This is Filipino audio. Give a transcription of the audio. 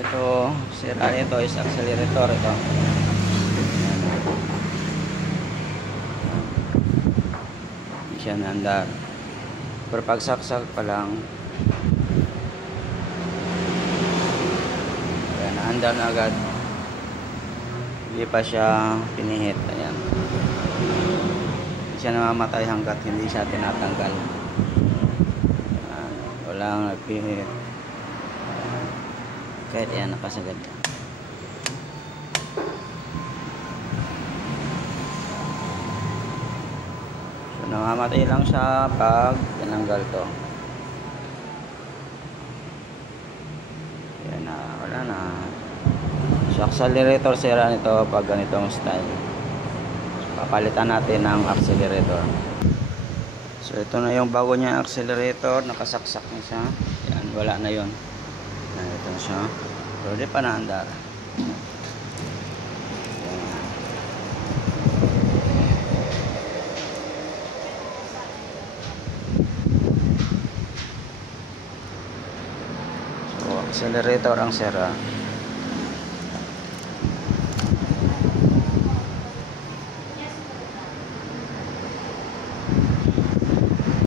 ito, sira nito is accelerator ito. Hindi siya naandar. Pero pagsaksak pa lang, ayan, naandar na agad. Hindi pa siya pinihit. Ayan. Hindi siya namamatay hanggat hindi siya tinatanggal. Ayan. Walang nagpihit. Kahit yan, nakasagad. So, namamatay lang siya pag tinanggal to. Yan na, wala na. So, accelerator sira nito pag ganitong style. So, papalitan natin ng accelerator. So, ito na yung bago niya accelerator. Nakasaksak na siya. Yan, wala na yun. Ito siya. Pero di pa naandar. So, accelerator ang sira.